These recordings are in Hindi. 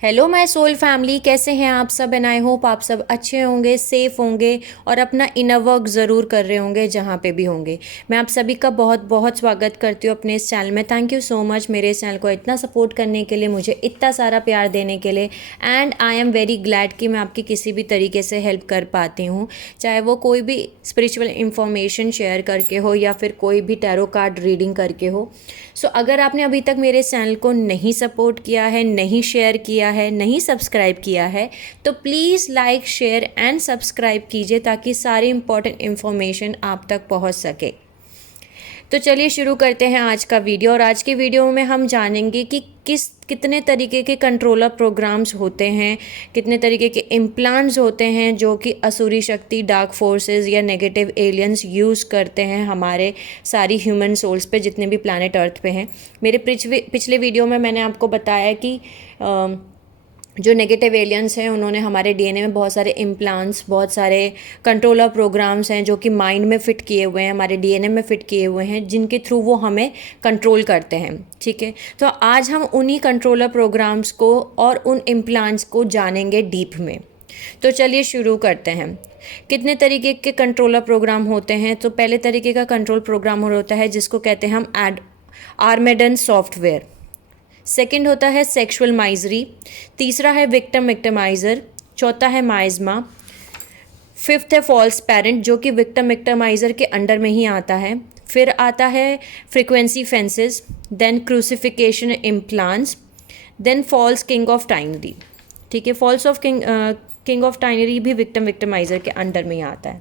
हेलो माय सोल फैमिली, कैसे हैं आप सब? एंड आई होप आप सब अच्छे होंगे, सेफ होंगे और अपना इनर वर्क ज़रूर कर रहे होंगे जहाँ पे भी होंगे। मैं आप सभी का बहुत बहुत स्वागत करती हूँ अपने इस चैनल में। थैंक यू सो मच मेरे इस चैनल को इतना सपोर्ट करने के लिए, मुझे इतना सारा प्यार देने के लिए। And I am very glad कि मैं आपकी किसी भी तरीके से हेल्प कर पाती हूँ, चाहे वो कोई भी स्पिरिचुअल इंफॉर्मेशन शेयर करके हो या फिर कोई भी टैरो कार्ड रीडिंग करके हो। सो अगर आपने अभी तक मेरे चैनल को नहीं सपोर्ट किया है, नहीं शेयर किया है, नहीं सब्सक्राइब किया है, तो please like, share and subscribe कीजिए ताकि सारी इंपॉर्टेंट इन्फॉर्मेशन आप तक पहुंच सके। तो चलिए शुरू करते हैं आज का वीडियो। और आज के वीडियो में हम जानेंगे कि कितने तरीके के कंट्रोलर प्रोग्राम्स होते हैं, कितने तरीके के इम्प्लांट्स होते हैं जो कि असुरी शक्ति, डार्क फोर्सेस या नेगेटिव एलियंस यूज़ करते हैं हमारे सारी ह्यूमन सोल्स पे, जितने भी प्लानट अर्थ पे हैं। मेरे पिछले वीडियो में मैंने आपको बताया कि जो नेगेटिव एलियंस हैं उन्होंने हमारे डीएनए में बहुत सारे इम्प्लांट्स, बहुत सारे कंट्रोलर प्रोग्राम्स हैं जो कि माइंड में फ़िट किए हुए हैं, हमारे डीएनए में फ़िट किए हुए हैं, जिनके थ्रू वो हमें कंट्रोल करते हैं। ठीक है, तो आज हम उन्हीं कंट्रोलर प्रोग्राम्स को और उन इम्प्लांट्स को जानेंगे डीप में। तो चलिए शुरू करते हैं। कितने तरीके के कंट्रोलर प्रोग्राम होते हैं? तो पहले तरीके का कंट्रोल प्रोग्राम होता है जिसको कहते हैं हम आर्मेडन सॉफ्टवेयर। सेकंड होता है सेक्सुअल माइजरी। तीसरा है विक्टिम विक्टिमाइजर। चौथा है माइज्मा। फिफ्थ है फॉल्स पेरेंट, जो कि विक्टिम विक्टिमाइजर के अंडर में ही आता है। फिर आता है frequency fences, then crucification implants, then false king of टाइनरी। ठीक है, फॉल्स ऑफ किंग ऑफ टाइनरी भी विक्टिम विक्टिमाइजर के अंडर में ही आता है।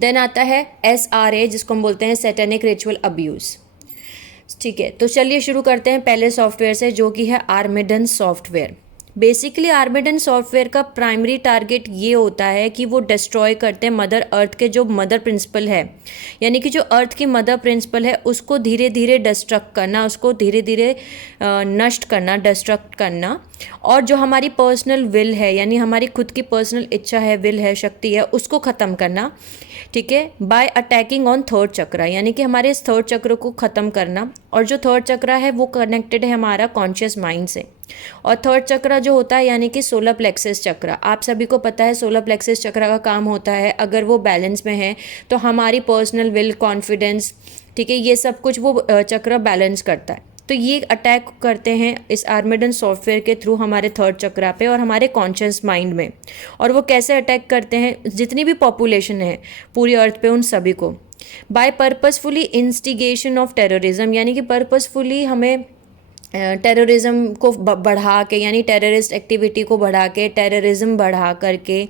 देन आता है SRA, जिसको हम बोलते हैं सैटेनिक रिचुअल अब्यूज़। ठीक है, तो चलिए शुरू करते हैं पहले सॉफ्टवेयर से, जो कि है आर्मेडन सॉफ्टवेयर। बेसिकली आर्मेडन सॉफ्टवेयर का प्राइमरी टारगेट ये होता है कि वो डिस्ट्रॉय करते हैं मदर अर्थ के जो मदर प्रिंसिपल है, यानी कि जो अर्थ की मदर प्रिंसिपल है उसको धीरे धीरे डिस्ट्रक्ट करना, उसको धीरे धीरे नष्ट करना, डिस्ट्रक्ट करना। और जो हमारी पर्सनल विल है, यानी हमारी खुद की पर्सनल इच्छा है, विल है, शक्ति है, उसको ख़त्म करना। ठीक है, बाय अटैकिंग ऑन थर्ड चक्रा, यानी कि हमारे इस थर्ड चक्र को ख़त्म करना। और जो थर्ड चक्रा है वो कनेक्टेड है हमारा कॉन्शियस माइंड से। और थर्ड चक्रा जो होता है यानी कि सोलर प्लेक्सस चक्रा, आप सभी को पता है सोलर प्लेक्सस चक्रा का काम होता है, अगर वो बैलेंस में है तो हमारी पर्सनल विल, कॉन्फिडेंस, ठीक है, ये सब कुछ वो चक्र बैलेंस करता है। तो ये अटैक करते हैं इस आर्मेडन सॉफ्टवेयर के थ्रू हमारे थर्ड चक्रा पे और हमारे कॉन्शियस माइंड में। और वो कैसे अटैक करते हैं? जितनी भी पॉपुलेशन है पूरी अर्थ पे उन सभी को, by purposefully instigation of terrorism, यानी कि पर्पसफुली हमें टेररिज्म को बढ़ा के, यानी टेररिस्ट एक्टिविटी को बढ़ा के, टेररिज्म बढ़ा करके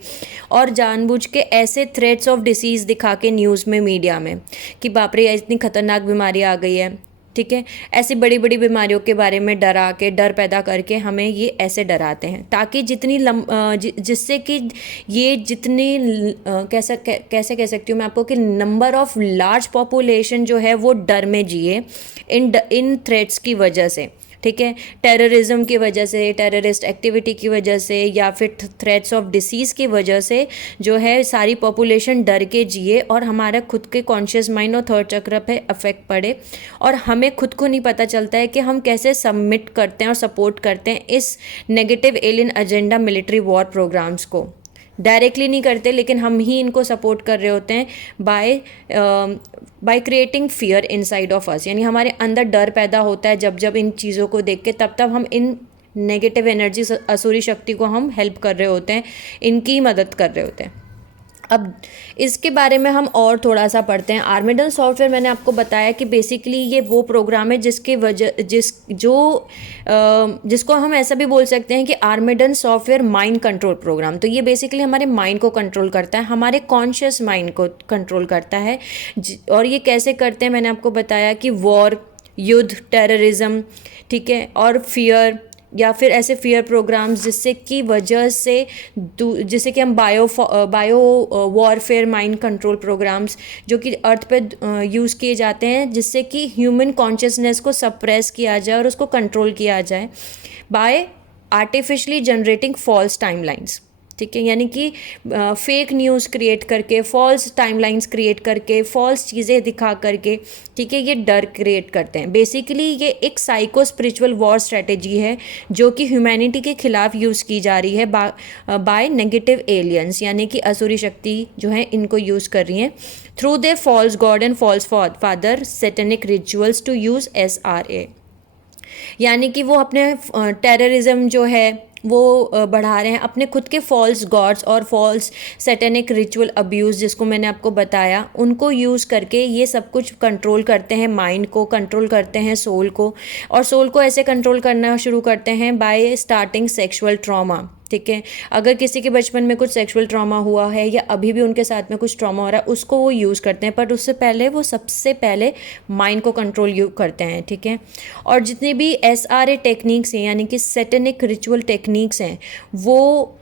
और जानबूझ के ऐसे थ्रेट्स ऑफ डिसीज़ दिखा के न्यूज़ में, मीडिया में, कि बाप रे इतनी खतरनाक बीमारी आ गई है। ठीक है, ऐसी बड़ी बड़ी बीमारियों के बारे में डरा के, डर पैदा करके हमें ये ऐसे डराते हैं ताकि जितनी जिससे कि ये जितनी कैसे कह सकती हूँ मैं आपको कि नंबर ऑफ लार्ज पॉपुलेशन जो है वो डर में जिए इन थ्रेट्स की वजह से। ठीक है, टेररिज्म की वजह से, टेररिस्ट एक्टिविटी की वजह से, या फिर थ्रेट्स ऑफ डिसीज़ की वजह से जो है सारी पॉपुलेशन डर के जिए और हमारा खुद के कॉन्शियस माइंड और थर्ड चक्र पे अफेक्ट पड़े। और हमें खुद को नहीं पता चलता है कि हम कैसे सबमिट करते हैं और सपोर्ट करते हैं इस negative alien agenda military war programmes को। डायरेक्टली नहीं करते, लेकिन हम ही इनको सपोर्ट कर रहे होते हैं bye creating fear inside of us, यानी हमारे अंदर डर पैदा होता है जब जब इन चीज़ों को देख के, तब तब हम इन नेगेटिव एनर्जी, असुरी शक्ति को हम हेल्प कर रहे होते हैं, इनकी मदद कर रहे होते हैं। अब इसके बारे में हम और थोड़ा सा पढ़ते हैं। आर्मेडन सॉफ्टवेयर, मैंने आपको बताया कि बेसिकली ये वो प्रोग्राम है जिसको हम ऐसा भी बोल सकते हैं कि आर्मेडन सॉफ्टवेयर माइंड कंट्रोल प्रोग्राम। तो ये बेसिकली हमारे माइंड को कंट्रोल करता है, हमारे कॉन्शियस माइंड को कंट्रोल करता है। और ये कैसे करते हैं? मैंने आपको बताया कि वॉर, युद्ध, टेररिज्म, ठीक है, और फियर, या फिर ऐसे फियर प्रोग्राम्स जिससे कि वजह से, जिससे कि हम bio warfare mind control programmes जो कि अर्थ पे यूज़ किए जाते हैं, जिससे कि ह्यूमन कॉन्शियसनेस को सप्रेस किया जाए और उसको कंट्रोल किया जाए by artificially generating false timelines. ठीक है, यानी कि फेक न्यूज़ क्रिएट करके, फॉल्स टाइमलाइंस क्रिएट करके, फॉल्स चीज़ें दिखा करके, ठीक है, ये डर क्रिएट करते हैं। बेसिकली ये एक साइको स्पिरिचुअल वॉर स्ट्रेटेजी है जो कि ह्यूमैनिटी के खिलाफ यूज़ की जा रही है बाय नेगेटिव एलियंस, यानी कि असुरी शक्ति जो है इनको यूज़ कर रही हैं through their false god and false father satanic rituals to use SRA। यानी कि वो अपने टेररिज्म जो है वो बढ़ा रहे हैं, अपने खुद के फॉल्स गॉड्स और फॉल्स सैटेनिक रिचुअल अब्यूज़ जिसको मैंने आपको बताया, उनको यूज़ करके ये सब कुछ कंट्रोल करते हैं, माइंड को कंट्रोल करते हैं, सोल को, और सोल को ऐसे कंट्रोल करना शुरू करते हैं बाय स्टार्टिंग सेक्सुअल ट्रॉमा। ठीक है, अगर किसी के बचपन में कुछ सेक्सुअल ट्रॉमा हुआ है या अभी भी उनके साथ में कुछ ट्रॉमा हो रहा है, उसको वो यूज़ करते हैं, पर उससे पहले वो सबसे पहले माइंड को कंट्रोल करते हैं। ठीक है, और जितनी भी SRA टेक्निक्स हैं यानी कि सैटेनिक रिचुअल टेक्निक्स हैं, वो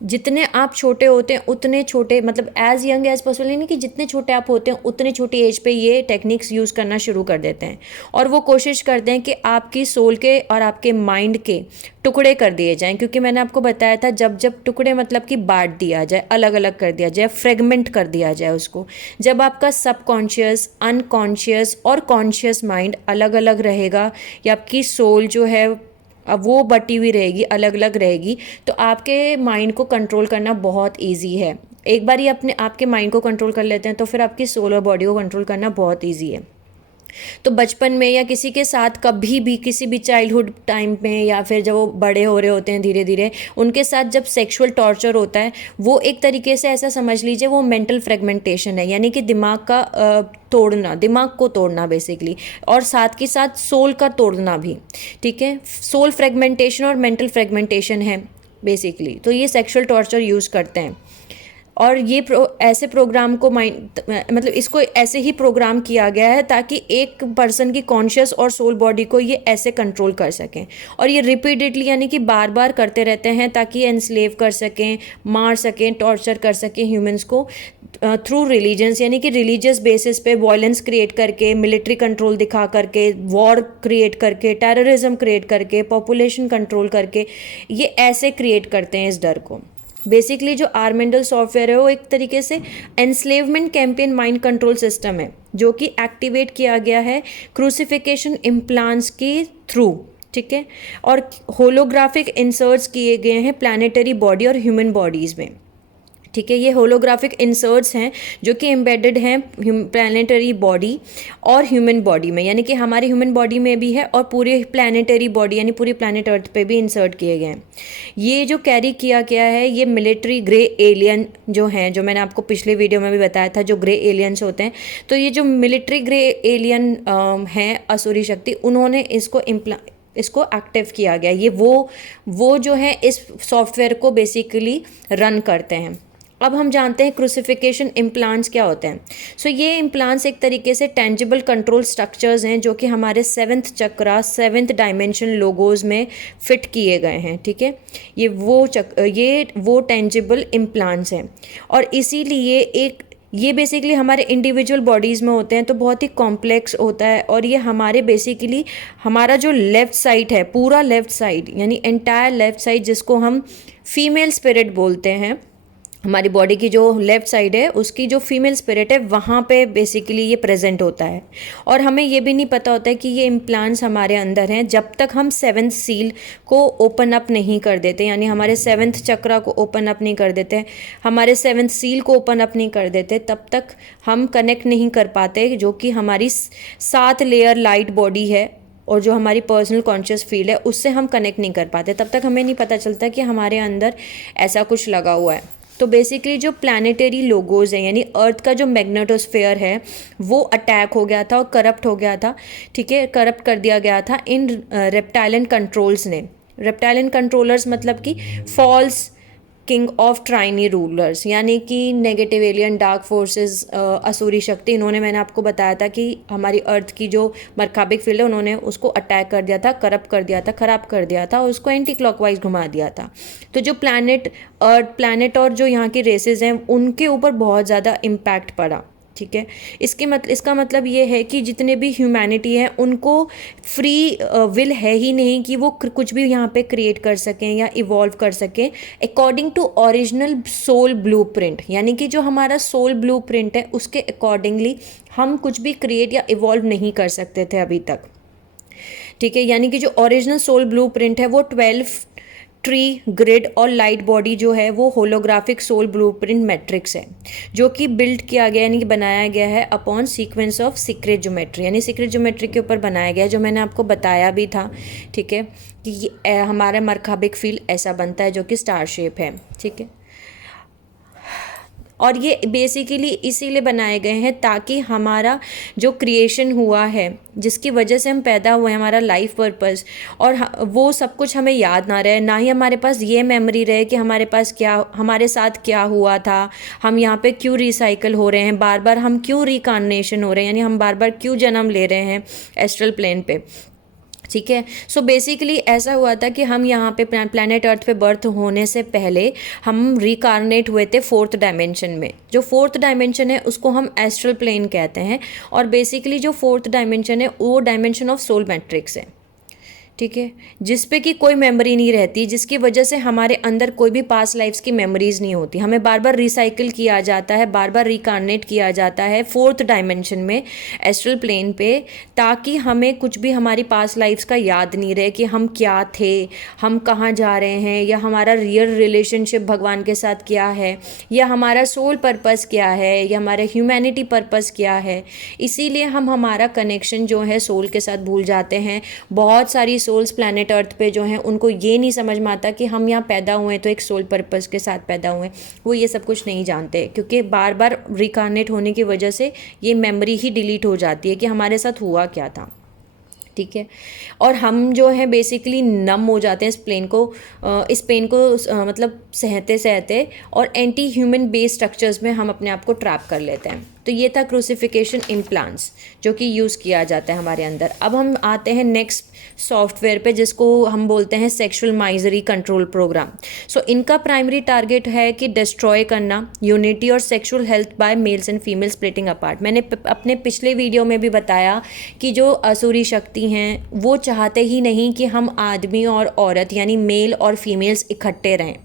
जितने आप छोटे होते हैं उतने छोटे, मतलब एज यंग एज पॉसिबल, यानी कि जितने छोटे आप होते हैं उतने छोटी एज पे ये टेक्निक्स यूज़ करना शुरू कर देते हैं, और वो कोशिश करते हैं कि आपकी सोल के और आपके माइंड के टुकड़े कर दिए जाएं। क्योंकि मैंने आपको बताया था जब जब टुकड़े मतलब कि बांट दिया जाए, अलग अलग कर दिया जाए, फ्रेगमेंट कर दिया जाए उसको, जब आपका सबकॉन्शियस, अनकॉन्शियस और कॉन्शियस माइंड अलग अलग रहेगा, या आपकी सोल जो है अब वो बटी हुई रहेगी, अलग अलग रहेगी, तो आपके माइंड को कंट्रोल करना बहुत इजी है। एक बार ही अपने आपके माइंड को कंट्रोल कर लेते हैं तो फिर आपकी सोल और बॉडी को कंट्रोल करना बहुत इजी है। तो बचपन में या किसी के साथ कभी भी, किसी भी चाइल्डहुड टाइम में, या फिर जब वो बड़े हो रहे होते हैं धीरे धीरे, उनके साथ जब सेक्सुअल टॉर्चर होता है, वो एक तरीके से ऐसा समझ लीजिए वो मेंटल फ्रेगमेंटेशन है, यानी कि दिमाग का तोड़ना, दिमाग को तोड़ना बेसिकली, और साथ के साथ सोल का तोड़ना भी। ठीक है, सोल फ्रेगमेंटेशन और मेंटल फ्रेगमेंटेशन है बेसिकली, तो ये सेक्सुअल टॉर्चर यूज़ करते हैं। और ये ऐसे प्रोग्राम को माइंड, मतलब इसको ऐसे ही प्रोग्राम किया गया है ताकि एक पर्सन की कॉन्शियस और सोल बॉडी को ये ऐसे कंट्रोल कर सकें, और ये रिपीटेडली यानी कि बार बार करते रहते हैं ताकि एनस्लेव कर सकें, मार सकें, टॉर्चर कर सकें ह्यूमंस को थ्रू रिलीजन्स, यानी कि रिलीजियस बेसिस पे वायलेंस क्रिएट करके, मिलिट्री कंट्रोल दिखा करके, वॉर क्रिएट करके, टेररिज्म क्रिएट करके, पॉपुलेशन कंट्रोल करके, ये ऐसे क्रिएट करते हैं इस डर को। बेसिकली जो आर्मेंडल सॉफ्टवेयर है वो एक तरीके से enslavement campaign mind control system है जो कि एक्टिवेट किया गया है क्रूसिफिकेशन इम्प्लांट्स के थ्रू। ठीक है, और होलोग्राफिक इंसर्ट्स किए गए हैं प्लानिटरी बॉडी और ह्यूमन बॉडीज़ में। ठीक है, ये होलोग्राफिक इंसर्ट्स हैं जो कि एम्बेडेड हैं प्लानिटरी बॉडी और ह्यूमन बॉडी में, यानी कि हमारी ह्यूमन बॉडी में भी है और पूरे प्लानिटरी बॉडी यानी पूरी प्लानिट अर्थ पे भी इंसर्ट किए गए हैं। ये जो कैरी किया गया है ये मिलिट्री ग्रे एलियन जो हैं, जो मैंने आपको पिछले वीडियो में भी बताया था, जो ग्रे एलियंस होते हैं, तो ये जो मिलिट्री ग्रे एलियन हैं असुरी शक्ति, उन्होंने इसको एक्टिव किया गया। ये वो जो है इस सॉफ्टवेयर को बेसिकली रन करते हैं। अब हम जानते हैं क्रूसिफिकेशन इम्प्लांट्स क्या होते हैं। सो ये इम्प्लांट्स एक तरीके से टेंजिबल कंट्रोल स्ट्रक्चर्स हैं जो कि हमारे 7th चक्रा, 7th डायमेंशन लोगोज़ में फिट किए गए हैं। ठीक है, ये वो टेंजिबल इम्प्लांट्स हैं, और इसीलिए ये बेसिकली हमारे इंडिविजुअल बॉडीज़ में होते हैं, तो बहुत ही कॉम्प्लेक्स होता है। और ये हमारे बेसिकली हमारा जो लेफ़्ट साइड है, पूरा लेफ़्ट साइड यानी एंटायर लेफ़्ट साइड, जिसको हम फीमेल स्पिरिट बोलते हैं, हमारी बॉडी की जो लेफ़्ट साइड है उसकी जो फीमेल स्पिरिट है वहाँ पे बेसिकली ये प्रेजेंट होता है। और हमें ये भी नहीं पता होता है कि ये इम्प्लांट्स हमारे अंदर हैं जब तक हम 7th सील को ओपन अप नहीं कर देते, यानी हमारे 7th चक्रा को ओपन अप नहीं कर देते, हमारे 7th सील को ओपन अप नहीं कर देते, तब तक हम कनेक्ट नहीं कर पाते, जो कि हमारी 7 लेयर लाइट बॉडी है और जो हमारी पर्सनल कॉन्शियस फील्ड है उससे हम कनेक्ट नहीं कर पाते। तब तक हमें नहीं पता चलता कि हमारे अंदर ऐसा कुछ लगा हुआ है। तो बेसिकली जो प्लानिटरी लोगोज़ हैं, यानी अर्थ का जो मैग्नेटोस्फेयर है वो अटैक हो गया था और करप्ट हो गया था। ठीक है, करप्ट कर दिया गया था इन रेप्टाइलियन कंट्रोल्स ने। रेप्टाइलियन कंट्रोलर्स मतलब कि फॉल्स किंग ऑफ ट्राइनी रूलर्स, यानी कि नेगेटिव एलियन, डार्क फोर्सेस, असुरी शक्ति, इन्होंने, मैंने आपको बताया था कि हमारी अर्थ की जो मरकाबिक फील्ड है उन्होंने उसको अटैक कर दिया था, करप्ट कर दिया था, ख़राब कर दिया था और उसको एंटी क्लॉकवाइज घुमा दिया था। तो जो प्लैनेट और जो यहाँ की रेसेस हैं उनके ऊपर बहुत ज़्यादा इम्पैक्ट पड़ा। ठीक है। इसका मतलब ये है कि जितने भी ह्यूमैनिटी है उनको फ्री विल है ही नहीं कि वो कुछ भी यहाँ पे क्रिएट कर सकें या इवॉल्व कर सकें according to original soul blueprint, यानी कि जो हमारा सोल ब्लूप्रिंट है उसके अकॉर्डिंगली हम कुछ भी क्रिएट या इवॉल्व नहीं कर सकते थे अभी तक। ठीक है, यानी कि जो ओरिजिनल सोल ब्लूप्रिंट है वो 12 ट्री ग्रिड और लाइट बॉडी जो है वो होलोग्राफिक सोल ब्लूप्रिंट मैट्रिक्स है, जो कि बिल्ड किया गया यानी कि बनाया गया है upon sequence of secret geometry, यानी सीक्रेट ज्योमेट्री के ऊपर बनाया गया है, जो मैंने आपको बताया भी था। ठीक है, कि हमारा मरकाबिक फील्ड ऐसा बनता है जो कि स्टार शेप है। ठीक है, और ये बेसिकली इसीलिए बनाए गए हैं ताकि हमारा जो क्रिएशन हुआ है, जिसकी वजह से हम पैदा हुए हैं, हमारा लाइफ पर्पस, और वो सब कुछ हमें याद ना रहे, ना ही हमारे पास ये मेमोरी रहे कि हमारे साथ क्या हुआ था, हम यहाँ पे क्यों रिसाइकल हो रहे हैं, बार बार हम क्यों रिकार्नेशन हो रहे हैं, यानी हम बार बार क्यों जन्म ले रहे हैं एस्ट्रल प्लेन पे। ठीक है, सो बेसिकली ऐसा हुआ था कि हम यहाँ पे प्लैनेट अर्थ पे बर्थ होने से पहले हम रिकारनेट हुए थे 4th डायमेंशन में। जो 4th डायमेंशन है उसको हम एस्ट्रल प्लेन कहते हैं, और बेसिकली जो 4th डायमेंशन है वो डायमेंशन ऑफ सोल मैट्रिक्स है। ठीक है, जिस पे कि कोई मेमोरी नहीं रहती, जिसकी वजह से हमारे अंदर कोई भी पास्ट लाइफ्स की मेमोरीज नहीं होती, हमें बार बार रिसाइकिल किया जाता है, बार बार रिकारनेट किया जाता है 4th डायमेंशन में एस्ट्रल प्लेन पे, ताकि हमें कुछ भी हमारी पास्ट लाइफ्स का याद नहीं रहे कि हम क्या थे, हम कहाँ जा रहे हैं, या हमारा रियल रिलेशनशिप भगवान के साथ क्या है, या हमारा सोल पर्पस क्या है, या हमारा ह्यूमैनिटी पर्पस क्या है। इसीलिए हम हमारा कनेक्शन जो है सोल के साथ भूल जाते हैं। बहुत सारी सोल्स प्लैनेट अर्थ पे जो हैं उनको ये नहीं समझ में आता कि हम यहाँ पैदा हुए तो एक सोल पर्पस के साथ पैदा हुए, वो ये सब कुछ नहीं जानते, क्योंकि बार बार रिकारनेट होने की वजह से ये मेमोरी ही डिलीट हो जाती है कि हमारे साथ हुआ क्या था। ठीक है, और हम जो है बेसिकली नम हो जाते हैं इस पेन को मतलब सहते सहते, और एंटी ह्यूमन बेस्ड स्ट्रक्चर्स में हम अपने आप को ट्रैप कर लेते हैं। तो ये था क्रूसिफिकेशन इम्प्लांट्स जो कि यूज़ किया जाता है हमारे अंदर। अब हम आते हैं नेक्स्ट सॉफ्टवेयर पे, जिसको हम बोलते हैं sexual misery control programme. So इनका प्राइमरी टारगेट है कि डिस्ट्रॉय करना यूनिटी और sexual health by males and female splitting apart. मैंने अपने पिछले वीडियो में भी बताया कि जो असुरी शक्ति हैं वो चाहते ही नहीं कि हम आदमी और औरत यानी मेल और फीमेल्स इकट्ठे रहें।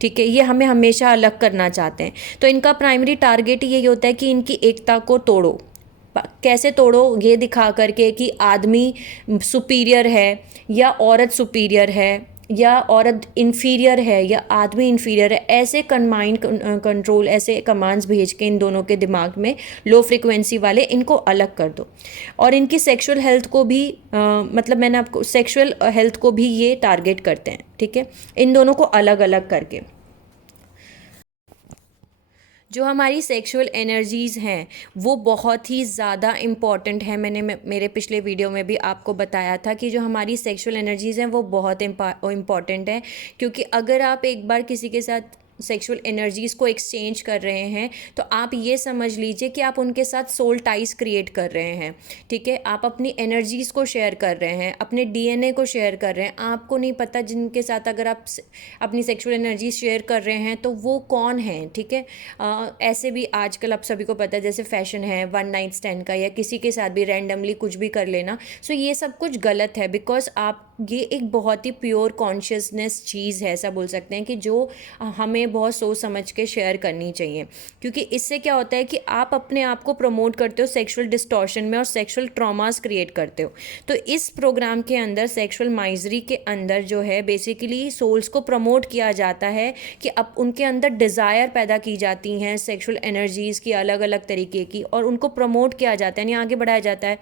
ठीक है, ये हमें हमेशा अलग करना चाहते हैं। तो इनका प्राइमरी टारगेट यही होता है कि इनकी एकता को तोड़ो। कैसे तोड़ो? ये दिखा करके कि आदमी सुपीरियर है या औरत सुपीरियर है, या औरत इन्फीरियर है या आदमी इन्फीरियर है, ऐसे कंट्रोल ऐसे कमांड्स भेज के इन दोनों के दिमाग में लो फ्रिक्वेंसी वाले इनको अलग कर दो। और इनकी सेक्सुअल हेल्थ को भी मतलब मैंने आपको सेक्सुअल हेल्थ को भी ये टारगेट करते हैं। ठीक है, इन दोनों को अलग अलग करके। जो हमारी सेक्सुअल एनर्जीज़ हैं वो बहुत ही ज़्यादा इम्पॉर्टेंट है। मैंने मेरे पिछले वीडियो में भी आपको बताया था कि जो हमारी सेक्सुअल एनर्जीज़ हैं वो बहुत इम्पॉर्टेंट है, क्योंकि अगर आप एक बार किसी के साथ सेक्सुअल एनर्जीज़ को एक्सचेंज कर रहे हैं तो आप ये समझ लीजिए कि आप उनके साथ सोल टाइज क्रिएट कर रहे हैं। ठीक है, आप अपनी एनर्जीज़ को शेयर कर रहे हैं, अपने डीएनए को शेयर कर रहे हैं। आपको नहीं पता जिनके साथ अगर आप अपनी सेक्सुअल एनर्जी शेयर कर रहे हैं तो वो कौन है। ठीक है, ऐसे भी आजकल आप सभी को पता है, जैसे फैशन है वन नाइट स्टैंड का, या किसी के साथ भी रैंडमली कुछ भी कर लेना। सो ये सब कुछ गलत है, बिकॉज आप ये एक बहुत ही प्योर कॉन्शियसनेस चीज़ है, ऐसा बोल सकते हैं, कि जो हमें बहुत सोच समझ के शेयर करनी चाहिए। क्योंकि इससे क्या होता है कि आप अपने आप को प्रमोट करते हो सेक्सुअल डिस्टॉर्शन में और सेक्सुअल ट्रॉमास क्रिएट करते हो। तो इस प्रोग्राम के अंदर सेक्सुअल माइजरी के अंदर जो है बेसिकली सोल्स को प्रमोट किया जाता है कि अब उनके अंदर डिज़ायर पैदा की जाती हैं सेक्सुअल एनर्जीज़ की अलग अलग तरीके की, और उनको प्रमोट किया जाता है, यानी आगे बढ़ाया जाता है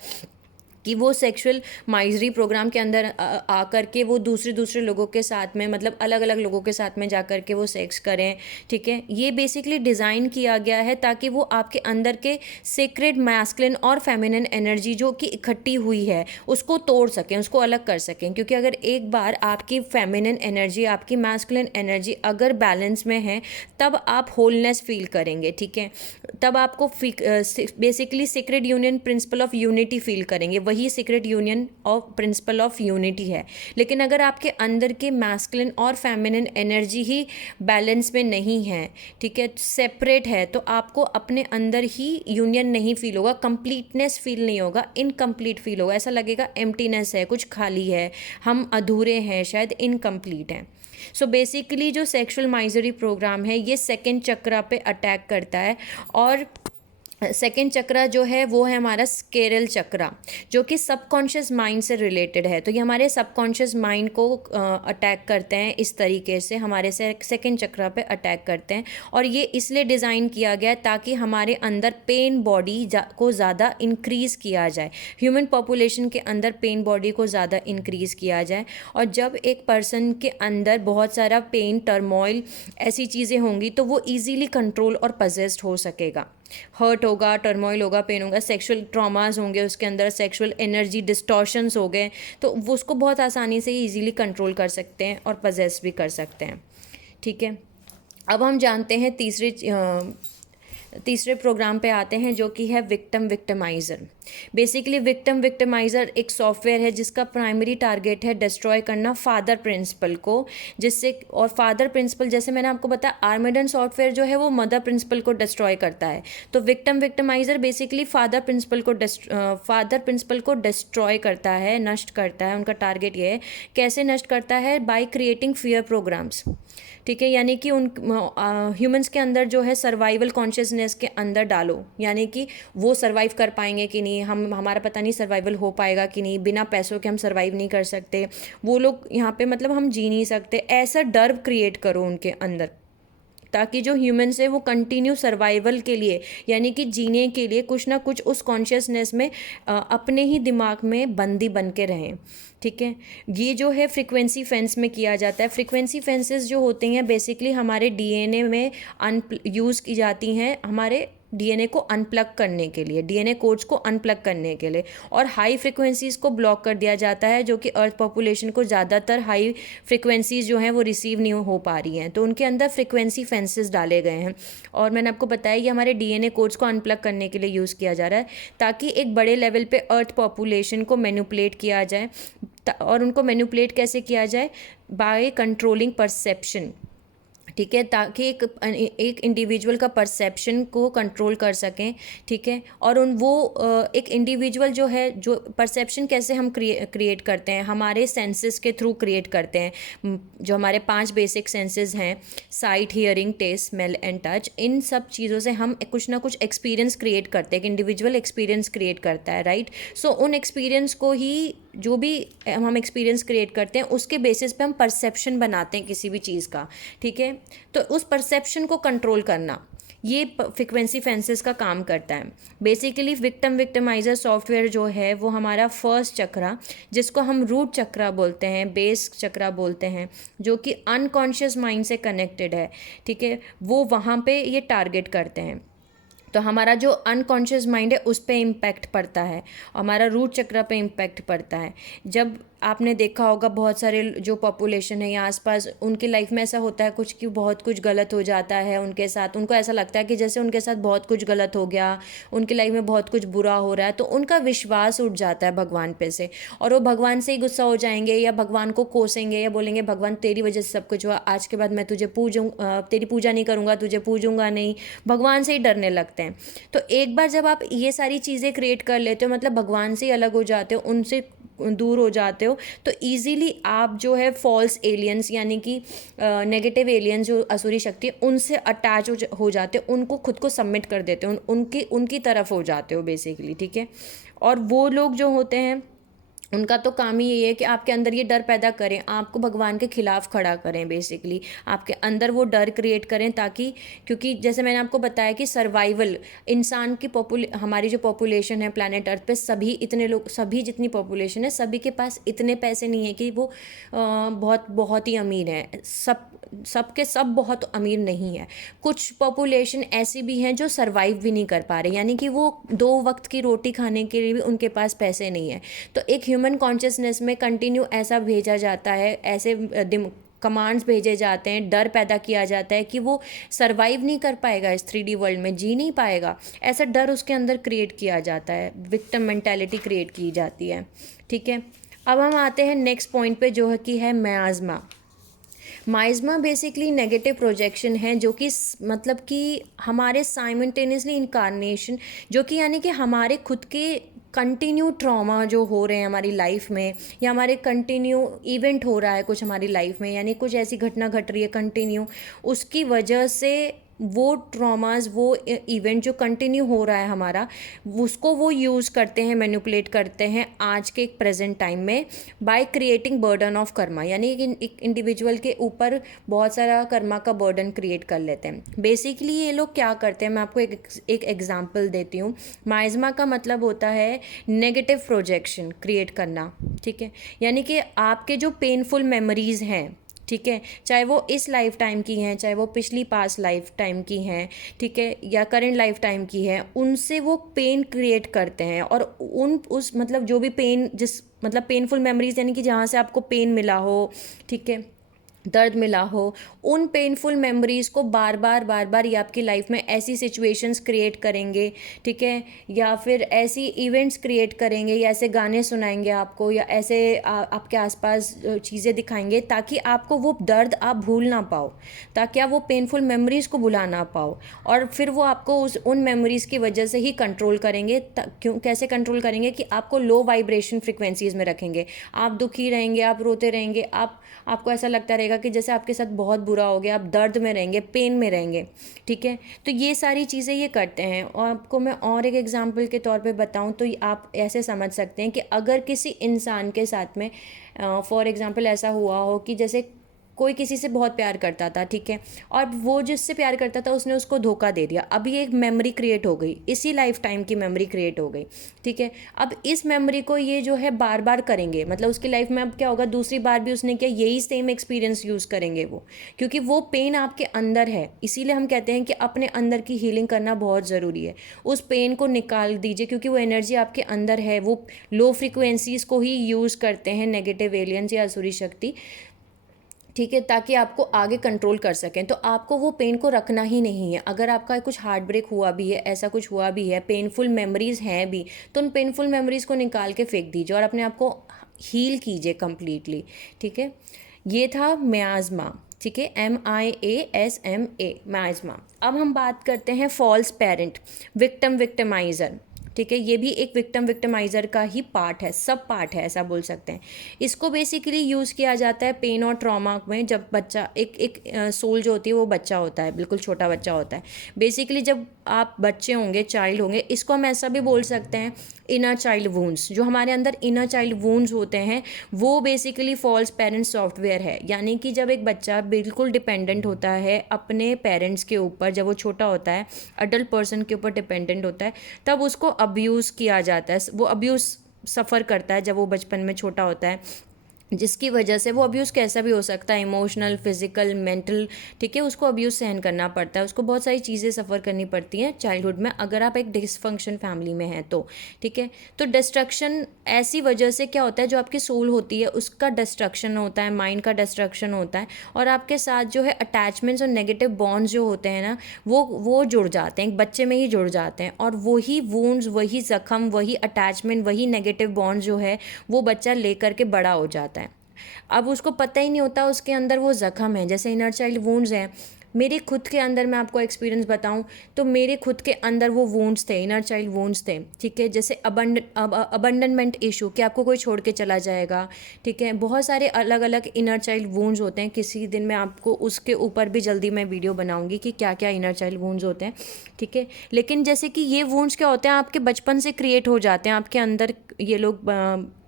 कि वो सेक्सुअल माइजरी प्रोग्राम के अंदर आकर के वो दूसरे लोगों के साथ में, मतलब अलग अलग लोगों के साथ में जाकर के वो सेक्स करें। ठीक है, ये बेसिकली डिज़ाइन किया गया है ताकि वो आपके अंदर के सीक्रेट मैस्कुलिन और फेमिनिन एनर्जी जो कि इकट्ठी हुई है उसको तोड़ सकें, उसको अलग कर सकें। क्योंकि अगर एक बार आपकी फेमिनिन एनर्जी, आपकी मैस्कुलिन एनर्जी अगर बैलेंस में है तब आप होलनेस फील करेंगे। ठीक है, तब आपको basically secret union principle of unity feel करेंगे। वही secret union of principle of unity है। लेकिन अगर आपके अंदर के मैस्कुलिन और फेमिनिन एनर्जी ही बैलेंस में नहीं है, ठीक है, सेपरेट है, तो आपको अपने अंदर ही यूनियन नहीं फील होगा, कंप्लीटनेस फील नहीं होगा, इनकम्प्लीट फील होगा, ऐसा लगेगा एम्प्टीनेस है, कुछ खाली है, हम अधूरे हैं, शायद इनकम्प्लीट हैं। सो बेसिकली जो सेक्सुअल माइजरी प्रोग्राम है ये सेकंड चक्रा पे अटैक करता है, और सेकेंड चक्रा जो है वो है हमारा स्केरल चक्रा, जो कि सबकॉन्शियस माइंड से रिलेटेड है। तो ये हमारे सबकॉन्शियस माइंड को अटैक करते हैं, इस तरीके से हमारे सेकेंड चक्रा पे अटैक करते हैं। और ये इसलिए डिज़ाइन किया गया है ताकि हमारे अंदर पेन बॉडी को ज़्यादा इंक्रीज़ किया जाए, ह्यूमन पॉपुलेशन के अंदर पेन बॉडी को ज़्यादा इंक्रीज़ किया जाए। और जब एक पर्सन के अंदर बहुत सारा पेन, टर्मोइल, ऐसी चीज़ें होंगी तो वो ईजीली कंट्रोल और पजेस्ड हो सकेगा। हर्ट होगा, टर्मोइल होगा, पेन होगा, सेक्सुअल ट्रॉमास होंगे, उसके अंदर सेक्सुअल एनर्जी डिस्टॉर्शंस हो गए, तो वो उसको बहुत आसानी से इजीली कंट्रोल कर सकते हैं और पजेस भी कर सकते हैं। ठीक है, अब हम जानते हैं तीसरे प्रोग्राम पे आते हैं, जो कि है विक्टिमाइज़र। बेसिकली विक्टिमाइज़र एक सॉफ्टवेयर है जिसका प्राइमरी टारगेट है डिस्ट्रॉय करना फादर प्रिंसिपल को, जिससे, और फादर प्रिंसिपल जैसे मैंने आपको बताया, आर्मेडन सॉफ्टवेयर जो है वो मदर प्रिंसिपल को डिस्ट्रॉय करता है। तो विक्टिमाइज़र बेसिकली फादर प्रिंसिपल को डिस्ट्रॉय करता है, नष्ट करता है। उनका टारगेट ये है, कैसे नष्ट करता है? By creating fear programmes. ठीक है, यानी कि उन ह्यूमंस के अंदर जो है सर्वाइवल कॉन्शियसनेस के अंदर डालो, यानी कि वो सर्वाइव कर पाएंगे कि नहीं, हमारा पता नहीं सर्वाइवल हो पाएगा कि नहीं, बिना पैसों के हम सर्वाइव नहीं कर सकते, वो लोग यहाँ पे मतलब हम जी नहीं सकते, ऐसा डर क्रिएट करो उनके अंदर, ताकि जो ह्यूमन्स है वो कंटिन्यू सर्वाइवल के लिए, यानी कि जीने के लिए कुछ ना कुछ उस कॉन्शियसनेस में अपने ही दिमाग में बंदी बन के रहें। ठीक है, ये जो है फ्रीक्वेंसी फेंस में किया जाता है। फ्रीक्वेंसी फेंसेस जो होती हैं बेसिकली हमारे डीएनए में यूज़ की जाती हैं, हमारे डीएनए को अनप्लग करने के लिए, डीएनए कोड्स को अनप्लग करने के लिए, और हाई फ्रिक्वेंसीज़ को ब्लॉक कर दिया जाता है, जो कि अर्थ पॉपुलेशन को ज़्यादातर हाई फ्रिक्वेंसीज़ जो हैं वो रिसीव नहीं हो पा रही हैं, तो उनके अंदर फ्रिक्वेंसी फेंसेस डाले गए हैं। और मैंने आपको बताया ये हमारे डीएनए कोड्स को अनप्लग करने के लिए यूज़ किया जा रहा है, ताकि एक बड़े लेवल पे अर्थ पॉपुलेशन को मैनिपुलेट किया जाए। और उनको मैनिपुलेट कैसे किया जाए? By controlling perception. ठीक है, ताकि एक इंडिविजुअल का परसेप्शन को कंट्रोल कर सकें। ठीक है, और एक इंडिविजुअल जो है, जो परसेप्शन कैसे हम क्रिएट करते हैं, हमारे सेंसेस के थ्रू क्रिएट करते हैं। जो हमारे 5 बेसिक सेंसेस हैं, sight, hearing, taste, smell and touch, इन सब चीज़ों से हम कुछ ना कुछ एक्सपीरियंस क्रिएट करते हैं, एक इंडिविजुअल एक्सपीरियंस क्रिएट करता है, राइट। सो उन एक्सपीरियंस को ही, जो भी हम एक्सपीरियंस क्रिएट करते हैं उसके बेसिस पे हम परसेप्शन बनाते हैं किसी भी चीज़ का। ठीक है, तो उस परसेप्शन को कंट्रोल करना, ये फ्रीक्वेंसी फेंसेस का काम करता है। बेसिकली विक्टिमाइजर सॉफ्टवेयर जो है वो हमारा फर्स्ट चक्रा, जिसको हम रूट चक्रा बोलते हैं, बेस चक्रा बोलते हैं, जो कि अनकॉन्शियस माइंड से कनेक्टेड है। ठीक है, वो वहाँ पे ये टारगेट करते हैं। तो हमारा जो अनकॉन्शियस माइंड है उस पर इम्पैक्ट पड़ता है, हमारा रूट चक्र पे इम्पैक्ट पड़ता है। जब आपने देखा होगा बहुत सारे जो पॉपुलेशन है यहाँ आसपास, उनकी लाइफ में ऐसा होता है कुछ कि बहुत कुछ गलत हो जाता है उनके साथ, उनको ऐसा लगता है कि जैसे उनके साथ बहुत कुछ गलत हो गया, उनकी लाइफ में बहुत कुछ बुरा हो रहा है, तो उनका विश्वास उठ जाता है भगवान पे से, और वो भगवान से ही गुस्सा हो जाएंगे, या भगवान को कोसेंगे, या बोलेंगे भगवान तेरी वजह से सब कुछ हुआ, आज के बाद मैं तुझे तेरी पूजा नहीं करूँगा, तुझे पूजूंगा नहीं, भगवान से ही डरने लगते हैं। तो एक बार जब आप ये सारी चीज़ें क्रिएट कर लेते हो, मतलब भगवान से ही अलग हो जाते हो, उनसे दूर हो जाते हो, तो ईजीली आप जो है फॉल्स एलियंस, यानी कि नेगेटिव एलियंस जो असुरी शक्ति है, उनसे अटैच हो जाते हो, उनको खुद को सबमिट कर देते हो, उनकी तरफ हो जाते हो बेसिकली। ठीक है, और वो लोग जो होते हैं उनका तो काम ही यही है कि आपके अंदर ये डर पैदा करें, आपको भगवान के खिलाफ खड़ा करें, बेसिकली आपके अंदर वो डर क्रिएट करें, ताकि, क्योंकि जैसे मैंने आपको बताया कि सर्वाइवल, इंसान की हमारी जो पॉपुलेशन है प्लैनेट अर्थ पे, सभी जितनी पॉपुलेशन है, सभी के पास इतने पैसे नहीं है कि वो बहुत ही अमीर हैं, सब बहुत अमीर नहीं है। कुछ पॉपुलेशन ऐसी भी हैं जो सर्वाइव भी नहीं कर पा रहे, यानी कि वो 2 वक्त की रोटी खाने के लिए भी उनके पास पैसे नहीं है। तो एक ह्यूमन कॉन्शियसनेस में कंटिन्यू ऐसा भेजा जाता है, ऐसे कमांड्स भेजे जाते हैं, डर पैदा किया जाता है कि वो सरवाइव नहीं कर पाएगा, इस 3D वर्ल्ड में जी नहीं पाएगा, ऐसा डर उसके अंदर क्रिएट किया जाता है, विक्टिम मेंटालिटी क्रिएट की जाती है। ठीक है, अब हम आते हैं नेक्स्ट पॉइंट पे जो है कि है मियाज़मा। माइज़मा बेसिकली नेगेटिव प्रोजेक्शन है, जो कि मतलब कि हमारे साइमल्टेनियसली इनकारनेशन, जो कि यानी कि हमारे खुद के कंटिन्यू ट्रॉमा जो हो रहे हैं हमारी लाइफ में, या हमारे कंटिन्यू इवेंट हो रहा है कुछ हमारी लाइफ में, यानी कुछ ऐसी घटना घट रही है कंटिन्यू, उसकी वजह से वो ट्रॉमास, वो इवेंट जो कंटिन्यू हो रहा है हमारा, उसको वो यूज़ करते हैं, मैनिपुलेट करते हैं आज के एक प्रेजेंट टाइम में, by creating burden of Karma, यानी कि एक इंडिविजुअल के ऊपर बहुत सारा कर्मा का बर्डन क्रिएट कर लेते हैं। बेसिकली ये लोग क्या करते हैं, मैं आपको एक एग्जांपल देती हूँ। माइज़मा का मतलब होता है नेगेटिव प्रोजेक्शन क्रिएट करना। ठीक है, यानी कि आपके जो पेनफुल मेमोरीज़ हैं, ठीक है, चाहे वो इस लाइफ टाइम की हैं, चाहे वो पिछली पास्ट लाइफ टाइम की हैं, ठीक है, या करेंट लाइफ टाइम की हैं, उनसे वो पेन क्रिएट करते हैं, और उस मतलब जो भी पेन, जिस मतलब पेनफुल मेमोरीज, यानी कि जहाँ से आपको पेन मिला हो, ठीक है, दर्द मिला हो, उन पेनफुल मेमोरीज़ को बार बार ये आपकी लाइफ में ऐसी सिचुएशंस क्रिएट करेंगे, ठीक है, या फिर ऐसी इवेंट्स क्रिएट करेंगे, या ऐसे गाने सुनाएंगे आपको, या ऐसे आपके आसपास चीज़ें दिखाएंगे ताकि आपको वो दर्द आप भूल ना पाओ, ताकि आप वो पेनफुल मेमोरीज़ को भुला ना पाओ, और फिर वो आपको उन मेमोरीज़ की वजह से ही कंट्रोल करेंगे। क्यों, कैसे कंट्रोल करेंगे कि आपको लो वाइब्रेशन फ्रिक्वेंसीज़ में रखेंगे, आप दुखी रहेंगे, आप रोते रहेंगे, आपको ऐसा लगता रहेगा कि जैसे आपके साथ बहुत बुरा हो गया, आप दर्द में रहेंगे, पेन में रहेंगे। ठीक है, तो ये सारी चीज़ें ये करते हैं। और आपको मैं और एक एग्जांपल के तौर पे बताऊं तो आप ऐसे समझ सकते हैं कि अगर किसी इंसान के साथ में फॉर एग्जांपल ऐसा हुआ हो कि जैसे कोई किसी से बहुत प्यार करता था, ठीक है, और वो जिससे प्यार करता था उसने उसको धोखा दे दिया, अब ये एक मेमोरी क्रिएट हो गई, इसी लाइफ टाइम की मेमोरी क्रिएट हो गई। ठीक है, अब इस मेमोरी को ये जो है बार बार करेंगे, मतलब उसकी लाइफ में अब क्या होगा, दूसरी बार भी उसने किया, यही सेम एक्सपीरियंस यूज़ करेंगे वो, क्योंकि वो पेन आपके अंदर है। इसीलिए हम कहते हैं कि अपने अंदर की हीलिंग करना बहुत ज़रूरी है। उस पेन को निकाल दीजिए, क्योंकि वो एनर्जी आपके अंदर है, वो लो फ्रिक्वेंसीज़ को ही यूज़ करते हैं नेगेटिव एलियंस या असुरी शक्ति, ठीक है, ताकि आपको आगे कंट्रोल कर सकें। तो आपको वो पेन को रखना ही नहीं है। अगर आपका कुछ हार्ट ब्रेक हुआ भी है, ऐसा कुछ हुआ भी है, पेनफुल मेमोरीज़ हैं भी, तो उन पेनफुल मेमोरीज़ को निकाल के फेंक दीजिए और अपने आप को हील कीजिए कम्प्लीटली। ठीक है, ये था मियाज़मा। ठीक है, MIASMA, मियाज़मा। अब हम बात करते हैं फॉल्स पेरेंट, विक्टिमाइज़र। ठीक है, ये भी एक विक्टिमाइज़र का ही पार्ट है, सब पार्ट है, ऐसा बोल सकते हैं। इसको बेसिकली यूज़ किया जाता है पेन और ट्रॉमा में, जब बच्चा एक सोल जो होती है वो बच्चा होता है, बिल्कुल छोटा बच्चा होता है। बेसिकली जब आप बच्चे होंगे, चाइल्ड होंगे, इसको हम ऐसा भी बोल सकते हैं इनर चाइल्ड वूंड्स। जो हमारे अंदर इनर चाइल्ड वूंड्स होते हैं वो बेसिकली फॉल्स पेरेंट सॉफ्टवेयर है। यानी कि जब एक बच्चा बिल्कुल डिपेंडेंट होता है अपने पेरेंट्स के ऊपर, जब वो छोटा होता है, अडल्ट पर्सन के ऊपर डिपेंडेंट होता है, तब उसको अब्यूज़ किया जाता है, वो अब्यूज़ सफ़र करता है जब वो बचपन में छोटा होता है, जिसकी वजह से वो अब्यूज़ कैसा भी हो सकता है, इमोशनल, फिजिकल, मेंटल, ठीक है, उसको अब्यूज़ सहन करना पड़ता है, उसको बहुत सारी चीज़ें सफ़र करनी पड़ती हैं चाइल्डहुड में, अगर आप एक डिसफंक्शन फैमिली में हैं तो। ठीक है, तो डिस्ट्रक्शन ऐसी वजह से क्या होता है, जो आपकी सोल होती है उसका डिस्ट्रक्शन होता है, माइंड का डिस्ट्रक्शन होता है, और आपके साथ जो है अटैचमेंट्स और नेगेटिव बॉन्ड्स जो होते हैं ना, वो जुड़ जाते हैं, एक बच्चे में ही जुड़ जाते हैं, और वही वूंड्स, वही ज़ख्म, वही अटैचमेंट, वही नेगेटिव बॉन्ड जो है वो बच्चा लेकर के बड़ा हो जाता है। अब उसको पता ही नहीं होता उसके अंदर वो जख्म है। जैसे इनर चाइल्ड वूंड्स हैं, मेरे खुद के अंदर, मैं आपको एक्सपीरियंस बताऊं तो मेरे खुद के अंदर वो वूंड्स थे, इनर चाइल्ड वूंड्स थे। ठीक है, जैसे अबंडनमेंट इशू, कि आपको कोई छोड़ के चला जाएगा। ठीक है, बहुत सारे अलग अलग इनर चाइल्ड वूंड्स होते हैं। किसी दिन मैं आपको उसके ऊपर भी जल्दी मैं वीडियो बनाऊंगी कि क्या क्या इनर चाइल्ड वूंड्स होते हैं। ठीक है, लेकिन जैसे कि ये वूंड्स क्या होते हैं, आपके बचपन से क्रिएट हो जाते हैं आपके अंदर। ये लोग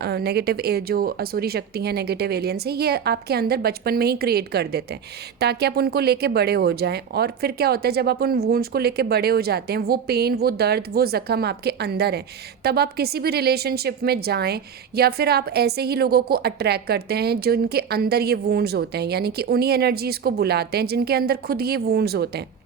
नेगेटिव जो असुरी शक्ति हैं, नेगेटिव एलियंस है, ये आपके अंदर बचपन में ही क्रिएट कर देते हैं ताकि आप उनको लेके बड़े हो जाएं। और फिर क्या होता है, जब आप उन वूंड्स को लेके बड़े हो जाते हैं, वो पेन, वो दर्द, वो जख्म आपके अंदर है, तब आप किसी भी रिलेशनशिप में जाएं या फिर आप ऐसे ही लोगों को अट्रैक्ट करते हैं जिनके अंदर ये वूंड्स होते हैं, यानी कि उन्हीं एनर्जीज़ को बुलाते हैं जिनके अंदर खुद ये वूंड्स होते हैं।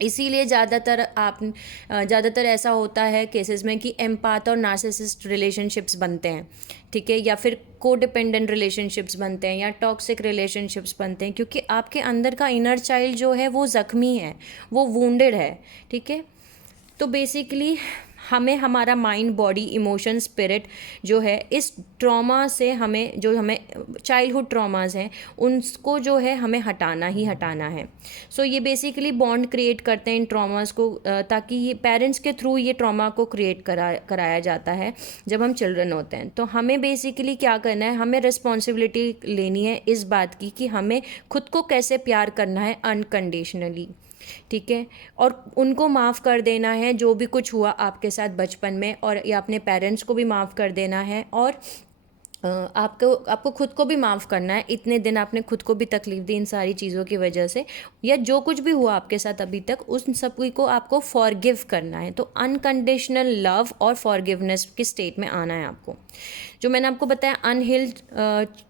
इसीलिए ज़्यादातर ऐसा होता है केसेस में कि एम्पाथ और नार्सिसिस्ट रिलेशनशिप्स बनते हैं, ठीक है, या फिर कोडिपेंडेंट रिलेशनशिप्स बनते हैं या टॉक्सिक रिलेशनशिप्स बनते हैं, क्योंकि आपके अंदर का इनर चाइल्ड जो है वो ज़ख्मी है, वो वुंडेड है, ठीक है। तो बेसिकली हमें हमारा माइंड, बॉडी, इमोशन, स्पिरिट जो है इस ट्रॉमा से हमें चाइल्डहुड ट्रॉमास हैं उनको जो है हमें हटाना ही हटाना है। सो ये बेसिकली बॉन्ड क्रिएट करते हैं इन ट्रॉमास को, ताकि ये पेरेंट्स के थ्रू ये ट्रॉमा को क्रिएट कराया जाता है जब हम चिल्ड्रन होते हैं। तो हमें बेसिकली क्या करना है, हमें रिस्पॉन्सिबिलिटी लेनी है इस बात की कि हमें खुद को कैसे प्यार करना है अनकंडीशनली, ठीक है, और उनको माफ़ कर देना है जो भी कुछ हुआ आपके साथ बचपन में, और या अपने पेरेंट्स को भी माफ़ कर देना है, और आपको खुद को भी माफ़ करना है। इतने दिन आपने खुद को भी तकलीफ़ दी इन सारी चीज़ों की वजह से, या जो कुछ भी हुआ आपके साथ अभी तक उस सब को आपको फॉरगिव करना है। तो अनकंडीशनल लव और फॉरगिवनेस की स्टेट में आना है आपको। जो मैंने आपको बताया, अनहील्ड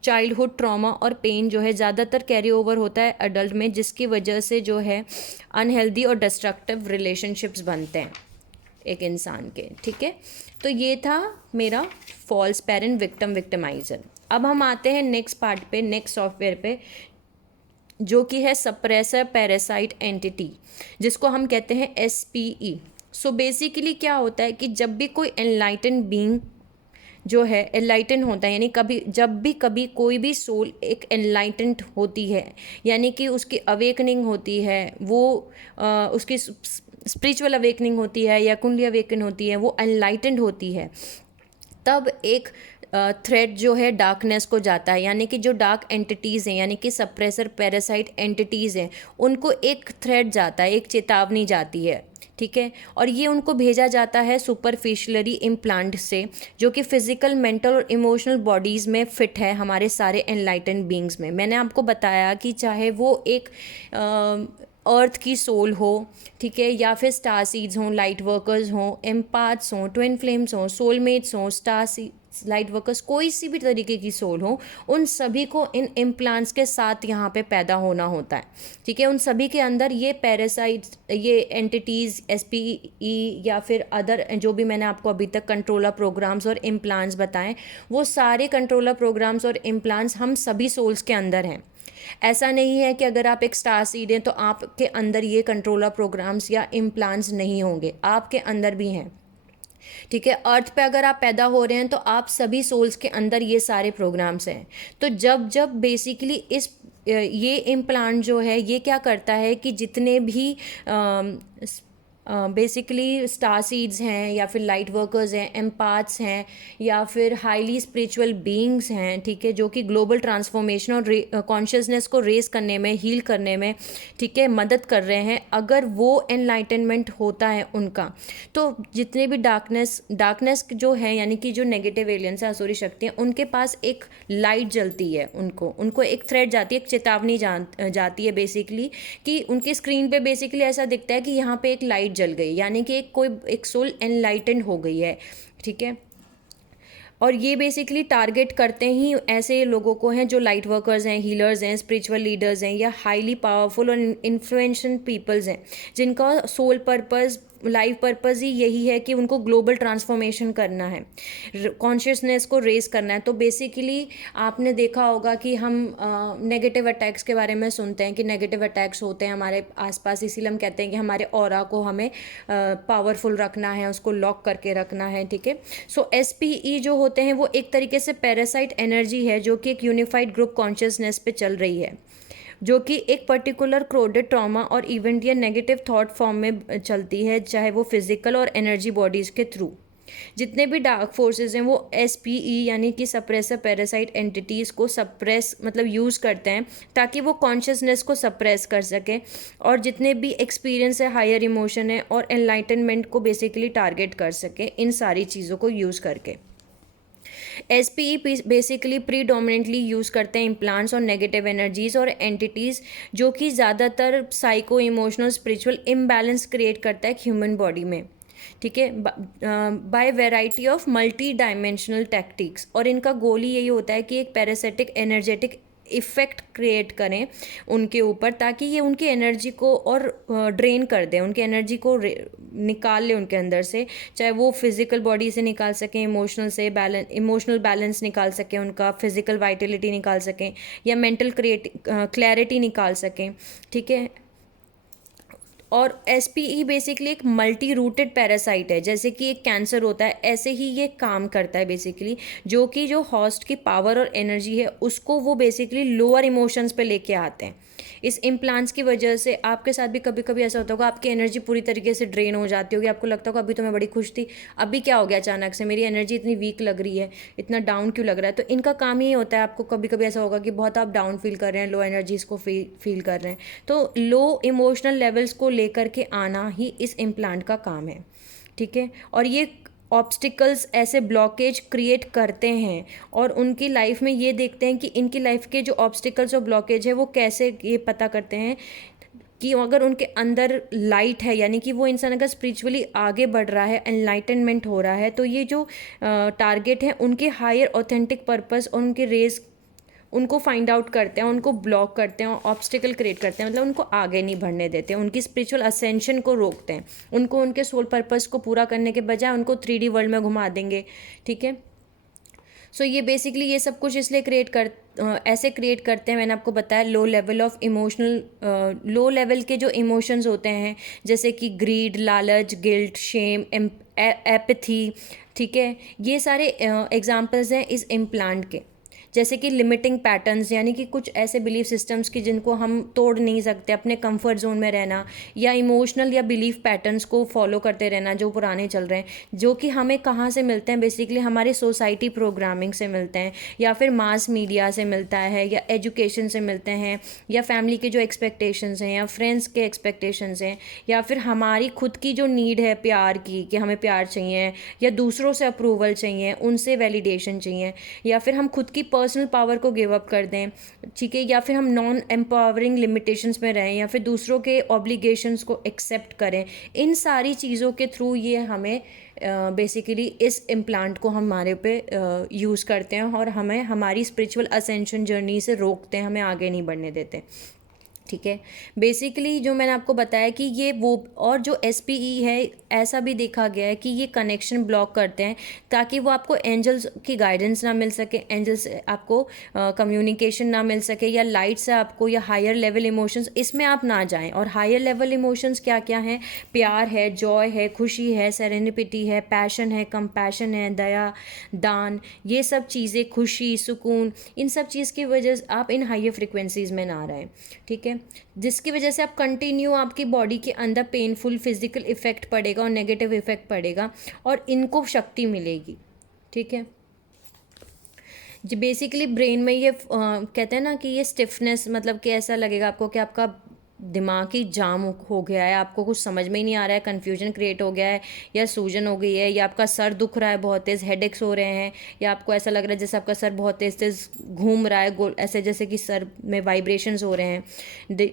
चाइल्डहुड ट्रॉमा और पेन जो है ज़्यादातर कैरी ओवर होता है अडल्ट में, जिसकी वजह से जो है अनहेल्दी और डिस्ट्रक्टिव रिलेशनशिप्स बनते हैं एक इंसान के, ठीक है। तो ये था मेरा फॉल्स पेरेंट, विक्टिम, विक्टिमाइजर। अब हम आते हैं नेक्स्ट पार्ट पे, नेक्स्ट सॉफ्टवेयर पे, जो कि है सप्रेसर पैरासाइट एंटिटी, जिसको हम कहते हैं SPE। सो बेसिकली क्या होता है कि जब भी कोई एनलाइटन बीइंग जो है एनलाइटन होता है, यानी जब भी कभी कोई भी सोल एक एनलाइटेंड होती है, यानी कि उसकी अवेकनिंग होती है, वो उसकी स्पिरिचुअल अवेकनिंग होती है या कुंडली अवेकन होती है, वो एनलाइटेंड होती है, तब एक थ्रेट जो है डार्कनेस को जाता है, यानी कि जो डार्क एंटिटीज़ हैं, यानी कि सप्रेसर पैरासाइट एंटिटीज़ हैं, उनको एक थ्रेट जाता है, एक चेतावनी जाती है, ठीक है। और ये उनको भेजा जाता है सुपरफिशियली इम्प्लांट से, जो कि फिजिकल, मेंटल और इमोशनल बॉडीज़ में फिट है हमारे सारे एनलाइटेंड बींग्स में। मैंने आपको बताया कि चाहे वो एक अर्थ की सोल हो, ठीक है, या फिर स्टार सीड्स हों, लाइट वर्कर्स हों, एम्पाथ्स हों, ट्विन फ्लेम्स हों, सोलमेट्स हों, लाइट वर्कर्स, कोई सी भी तरीके की सोल हो, उन सभी को इन इम्प्लांट्स के साथ यहाँ पे पैदा होना होता है, ठीक है। उन सभी के अंदर ये पैरासाइट्स, ये एंटिटीज़, SPE या फिर अदर जो भी मैंने आपको अभी तक कंट्रोलर प्रोग्राम्स और इम्प्लांट्स बताएं, वो सारे कंट्रोलर प्रोग्राम्स और इम्प्लांट्स हम सभी सोल्स के अंदर हैं। ऐसा नहीं है कि अगर आप एक स्टार सीड हैं तो आपके अंदर ये कंट्रोलर प्रोग्राम्स या इम्प्लांट्स नहीं होंगे, आपके अंदर भी हैं, ठीक है। अर्थ पे अगर आप पैदा हो रहे हैं तो आप सभी सोल्स के अंदर ये सारे प्रोग्राम्स हैं। तो जब जब बेसिकली ये इम्प्लांट जो है ये क्या करता है कि जितने भी बेसिकली स्टार सीड्स हैं या फिर लाइट वर्कर्स हैं, एम्पाथ्स हैं, या फिर हाईली स्पिरिचुअल बीइंग्स हैं, ठीक है, जो कि ग्लोबल ट्रांसफॉर्मेशन और कॉन्शियसनेस को रेस करने में, हील करने में, ठीक है, मदद कर रहे हैं, अगर वो एनलाइटनमेंट होता है उनका, तो जितने भी डार्कनेस जो है, यानी कि जो नेगेटिव एलियंस है, असुरी शक्ति हैं, उनके पास एक लाइट जलती है, उनको एक थ्रेड जाती है, एक चेतावनी जाती है बेसिकली, कि उनके स्क्रीन पे बेसिकली ऐसा दिखता है कि यहाँ पे एक लाइट जल गई, यानी कि एक सोल एनलाइटेंड हो गई है, ठीक है। और ये बेसिकली टारगेट करते ही ऐसे लोगों को हैं जो लाइट वर्कर्स हैं, हीलर्स हैं, स्पिरिचुअल लीडर्स हैं, या हाईली पावरफुल और इन्फ्लुएंशियल पीपल्स हैं, जिनका सोल पर्पस, लाइफ पर्पस ही यही है कि उनको ग्लोबल ट्रांसफॉर्मेशन करना है, कॉन्शियसनेस को रेस करना है। तो बेसिकली आपने देखा होगा कि हम नेगेटिव अटैक्स के बारे में सुनते हैं कि नेगेटिव अटैक्स होते हैं हमारे आसपास, इसीलिए हम कहते हैं कि हमारे ऑरा को हमें पावरफुल रखना है, उसको लॉक करके रखना है, ठीक है। सो SPE जो होते हैं वो एक तरीके से पैरासाइट एनर्जी है, जो कि एक यूनिफाइड ग्रुप कॉन्शियसनेस पे चल रही है, जो कि एक पर्टिकुलर क्रोडेड ट्रॉमा और इवेंट या नेगेटिव थॉट फॉर्म में चलती है, चाहे वो फिजिकल और एनर्जी बॉडीज़ के थ्रू। जितने भी डार्क फोर्सेस हैं वो SPE यानी कि सप्रेसर पैरासाइट एंटिटीज़ को सप्रेस मतलब यूज़ करते हैं, ताकि वो कॉन्शियसनेस को सप्रेस कर सके, और जितने भी एक्सपीरियंस है, हायर इमोशन है और एनलाइटनमेंट को बेसिकली टारगेट कर सके, इन सारी चीज़ों को यूज़ करके। SPE बेसिकली प्रीडोमिनेंटली यूज़ करते हैं इम्प्लांट्स और नेगेटिव एनर्जीज़ और एंटिटीज़, जो कि ज़्यादातर psycho emotional spiritual imbalance create करता है ह्यूमन बॉडी में, ठीक है, by variety of multi dimensional tactics. और इनका गोल ही यही होता है कि एक पैरासिटिक एनर्जेटिक इफ़ेक्ट क्रिएट करें उनके ऊपर, ताकि ये उनकी एनर्जी को और ड्रेन कर दें, उनकी एनर्जी को निकाल ले उनके अंदर से, चाहे वो फिज़िकल बॉडी से निकाल सकें, इमोशनल बैलेंस निकाल सकें, उनका फिज़िकल वाइटलिटी निकाल सकें, या मेंटल क्लैरिटी निकाल सकें। ठीक है। और SPE बेसिकली एक मल्टी रूटेड पैरासाइट है, जैसे कि एक कैंसर होता है ऐसे ही ये काम करता है बेसिकली, जो कि जो होस्ट की पावर और एनर्जी है उसको वो बेसिकली लोअर इमोशंस पे लेके आते हैं। इस इम्प्लांट्स की वजह से आपके साथ भी कभी कभी ऐसा होता होगा, आपकी एनर्जी पूरी तरीके से ड्रेन हो जाती होगी, आपको लगता होगा अभी तो मैं बड़ी खुश थी, अभी क्या हो गया अचानक से, मेरी एनर्जी इतनी वीक लग रही है, इतना डाउन क्यों लग रहा है। तो इनका काम ही होता है, आपको कभी कभी ऐसा होगा कि बहुत आप डाउन फील कर रहे हैं, लो एनर्जीज को फील कर रहे हैं, तो लो इमोशनल लेवल्स को लेकर के आना ही इस इम्प्लांट का काम है। ठीक है। और ये ऑब्स्टिकल्स ऐसे ब्लॉकेज क्रिएट करते हैं और उनकी लाइफ में ये देखते हैं कि इनकी लाइफ के जो ऑब्स्टिकल्स और ब्लॉकेज है वो कैसे ये पता करते हैं कि अगर उनके अंदर लाइट है, यानी कि वो इंसान अगर स्पिरिचुअली आगे बढ़ रहा है, एनलाइटनमेंट हो रहा है, तो ये जो टारगेट है उनके हायर ऑथेंटिक पर्पस और उनके रेज उनको फाइंड आउट करते हैं, उनको ब्लॉक करते हैं, ऑब्स्टिकल क्रिएट करते हैं, मतलब उनको आगे नहीं बढ़ने देते, उनकी स्पिरिचुअल असेंशन को रोकते हैं, उनको उनके सोल पर्पस को पूरा करने के बजाय उनको 3D वर्ल्ड में घुमा देंगे। ठीक है। सो ये बेसिकली ये सब कुछ इसलिए ऐसे क्रिएट करते हैं, मैंने आपको बताया लो लेवल के जो इमोशंस होते हैं, जैसे कि ग्रीड, लालच, गिल्ट, शेम, एपैथी। ठीक है। ये सारे एग्जांपल्स हैं इस इम्प्लांट के। जैसे कि लिमिटिंग पैटर्न्स, यानी कि कुछ ऐसे बिलीफ सिस्टम्स की जिनको हम तोड़ नहीं सकते, अपने कंफर्ट जोन में रहना, या इमोशनल या बिलीफ पैटर्न्स को फॉलो करते रहना जो पुराने चल रहे हैं, जो कि हमें कहाँ से मिलते हैं, बेसिकली हमारे सोसाइटी प्रोग्रामिंग से मिलते हैं, या फिर मास मीडिया से मिलता है, या एजुकेशन से मिलते हैं, या फैमिली के जो एक्सपेक्टेशंस हैं, या फ्रेंड्स के एक्सपेक्टेशंस हैं, या फिर हमारी खुद की जो नीड है प्यार की, कि हमें प्यार चाहिए, या दूसरों से अप्रूवल चाहिए, उनसे वैलिडेशन चाहिए, या फिर हम खुद की पर्सनल पावर को गिव अप कर दें। ठीक है। या फिर हम नॉन एम्पावरिंग लिमिटेशंस में रहें, या फिर दूसरों के ऑब्लिगेशंस को एक्सेप्ट करें। इन सारी चीज़ों के थ्रू ये हमें बेसिकली इस इम्प्लांट को हमारे पे यूज़ करते हैं और हमें हमारी स्पिरिचुअल असेंशन जर्नी से रोकते हैं, हमें आगे नहीं बढ़ने देते। ठीक है। बेसिकली जो मैंने आपको बताया कि ये वो, और जो SPE है ऐसा भी देखा गया है कि ये कनेक्शन ब्लॉक करते हैं, ताकि वो आपको एंजल्स की गाइडेंस ना मिल सके, एंजल्स से आपको कम्युनिकेशन ना मिल सके, या लाइट से आपको, या हायर लेवल इमोशंस इसमें आप ना जाएं। और हायर लेवल इमोशंस क्या क्या हैं? प्यार है, जॉय है, खुशी है, सेरेनिपिटी है, पैशन है, कंपैशन है, दया, दान, ये सब चीज़ें, खुशी, सुकून, इन सब चीज़ की वजह से आप इन हायर फ्रिक्वेंसीज में ना रहें। ठीक है। जिसकी वजह से आप कंटिन्यू, आपकी बॉडी के अंदर पेनफुल फिजिकल इफेक्ट पड़ेगा और नेगेटिव इफेक्ट पड़ेगा, और इनको शक्ति मिलेगी। ठीक है। जो बेसिकली ब्रेन में ये कहते हैं ना कि ये स्टिफनेस, मतलब कि ऐसा लगेगा आपको कि आपका दिमाग ही जाम हो गया है, आपको कुछ समझ में ही नहीं आ रहा है, कन्फ्यूजन क्रिएट हो गया है, या सूजन हो गई है, या आपका सर दुख रहा है, बहुत तेज़ हेडेक्स हो रहे हैं, या आपको ऐसा लग रहा है जैसे आपका सर बहुत तेज़ तेज़ घूम रहा है, गोल ऐसे, जैसे कि सर में वाइब्रेशंस हो रहे हैं,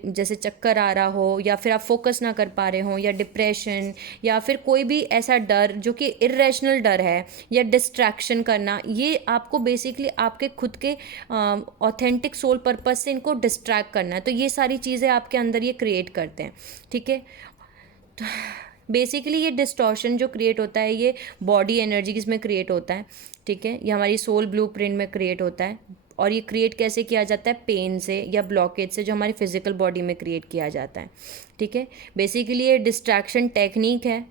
जैसे चक्कर आ रहा हो, या फिर आप फोकस ना कर पा रहे हो, या डिप्रेशन, या फिर कोई भी ऐसा डर जो कि इरेशनल डर है, या डिस्ट्रैक्शन करना, ये आपको बेसिकली आपके खुद के ऑथेंटिक सोल पर्पस से इनको डिस्ट्रैक्ट करना है। तो ये सारी चीज़ें आपके अंदर ये क्रिएट करते हैं। ठीक है। बेसिकली ये डिस्टॉर्शन जो क्रिएट होता है ये बॉडी एनर्जीज में क्रिएट होता है। ठीक है। ये हमारी सोल ब्लूप्रिंट में क्रिएट होता है, और ये क्रिएट कैसे किया जाता है? पेन से या ब्लॉकेज से, जो हमारी फिजिकल बॉडी में क्रिएट किया जाता है। ठीक है। बेसिकली ये डिस्ट्रैक्शन टेक्निक है,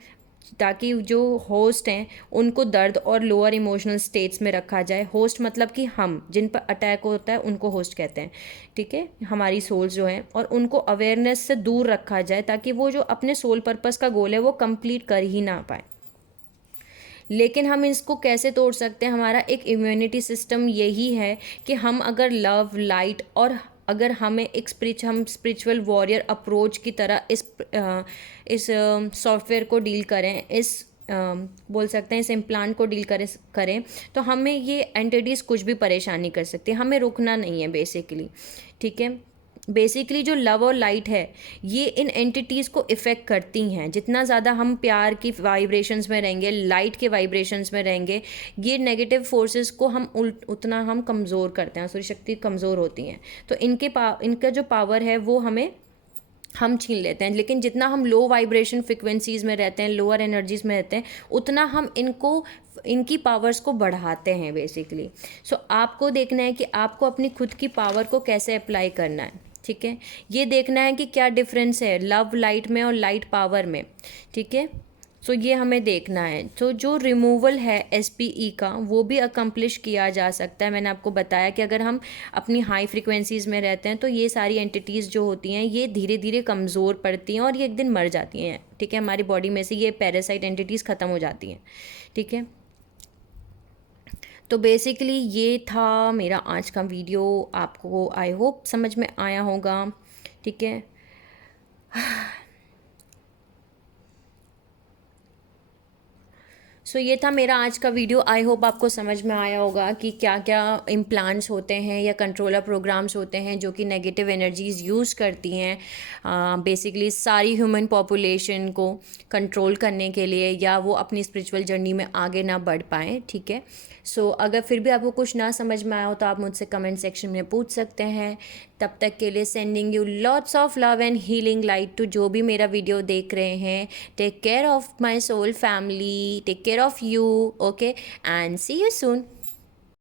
ताकि जो होस्ट हैं उनको दर्द और लोअर इमोशनल स्टेट्स में रखा जाए। होस्ट मतलब कि हम जिन पर अटैक होता है उनको होस्ट कहते हैं। ठीक है। हमारी सोल्स जो हैं, और उनको अवेयरनेस से दूर रखा जाए, ताकि वो जो अपने सोल पर्पस का गोल है वो कंप्लीट कर ही ना पाए। लेकिन हम इसको कैसे तोड़ सकते हैं? हमारा एक इम्यूनिटी सिस्टम यही है कि हम अगर लव, लाइट, और अगर हमें एक हम स्पिरिचुअल वॉरियर अप्रोच की तरह इस सॉफ्टवेयर को डील करें, बोल सकते हैं इस इम्प्लांट को डील करें, तो हमें ये एंटिटीज़ कुछ भी परेशान नहीं कर सकती, हमें रुकना नहीं है बेसिकली। ठीक है। बेसिकली जो लव और लाइट है ये इन एंटिटीज़ को इफ़ेक्ट करती हैं। जितना ज़्यादा हम प्यार की वाइब्रेशंस में रहेंगे, लाइट के वाइब्रेशंस में रहेंगे, ये नेगेटिव फोर्सेस को हम उतना हम कमज़ोर करते हैं, सूर्य शक्ति कमज़ोर होती हैं। तो इनका जो पावर है वो हम छीन लेते हैं। लेकिन जितना हम लो वाइब्रेशन फ्रिक्वेंसीज़ में रहते हैं, लोअर एनर्जीज़ में रहते हैं, उतना हम इनकी पावर्स को बढ़ाते हैं बेसिकली। सो आपको देखना है कि आपको अपनी खुद की पावर को कैसे अप्लाई करना है, ठीक है। ये देखना है कि क्या डिफरेंस है लव लाइट में और लाइट पावर में, ठीक है। सो ये हमें देखना है। तो जो रिमूवल है SPE का वो भी अकम्प्लिश किया जा सकता है। मैंने आपको बताया कि अगर हम अपनी हाई फ्रिक्वेंसीज़ में रहते हैं तो ये सारी एंटिटीज़ जो होती हैं ये धीरे धीरे कमज़ोर पड़ती हैं और ये एक दिन मर जाती हैं, ठीक है। हमारी बॉडी में से ये पैरासाइट एंटिटीज़ ख़त्म हो जाती हैं, ठीक है। तो बेसिकली ये था मेरा आज का वीडियो। आपको आई होप समझ में आया होगा, ठीक है। सो ये था मेरा आज का वीडियो। आई होप आपको समझ में आया होगा कि क्या क्या इम्प्लांट्स होते हैं या कंट्रोलर प्रोग्राम्स होते हैं जो कि नेगेटिव एनर्जीज़ यूज़ करती हैं बेसिकली सारी ह्यूमन पॉपुलेशन को कंट्रोल करने के लिए, या वो अपनी स्पिरिचुअल जर्नी में आगे ना बढ़ पाएँ, ठीक है। सो अगर फिर भी आपको कुछ ना समझ में आया हो तो आप मुझसे कमेंट सेक्शन में पूछ सकते हैं। तब तक के लिए sending you lots of love and healing light to जो भी मेरा वीडियो देख रहे हैं। Take care of my soul family, take care of you, okay, and see you soon.